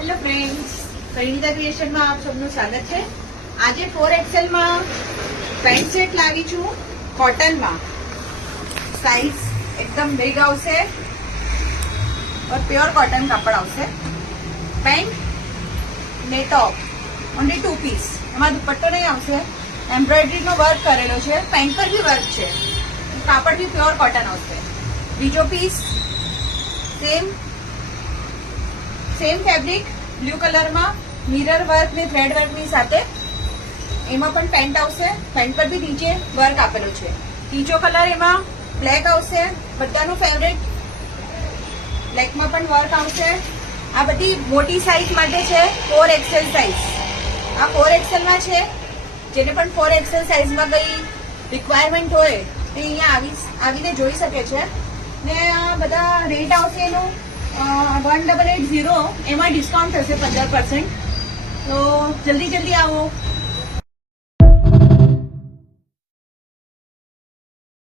Hello friends, પરિણીતા ક્રિએશનમાં આપ સૌનું સ્વાગત છે. આજે 4XL માં પેન્ટ સેટ લાવી છું કોટનમાં. સાઈઝ એકદમ બિગ આવશે और प्योर कॉटन कापड़ આવશે. પેન્ટ ને ટોપ ઓનલી 2 પીસ. એમાં દુપટ્ટો નહીં આવશે. એમ્બ્રોઇડરીનો વર્ક કરેલો છે, પેન્ટ પર બી વર્ક છે, કાપડ બી પ્યોર કોટન આવશે. બીજો પીસ સેમ ફેબ્રિક બ્લુ કલરમાં મિરર વર્ક ને થ્રેડ વર્કની સાથે. એમાં પણ પેન્ટ આવશે, પેન્ટ પર બી નીચે વર્ક આપેલો છે. ત્રીજો કલર એમાં બ્લેક આવશે, બધાનું ફેવરેટ. બ્લેકમાં પણ વર્ક આવશે. આ બધી મોટી સાઈઝ માટે છે, 4XL સાઈઝ. આ 4XL માં છે. જેને પણ 4XL સાઈઝમાં કઈ રિક્વાયરમેન્ટ હોય તે અહીંયા આવીને જોઈ શકે છે. ને આ બધા રેટ આવશે એનું 1880. એમાં ડિસ્કાઉન્ટ થશે 15%. તો જલ્દી આવો.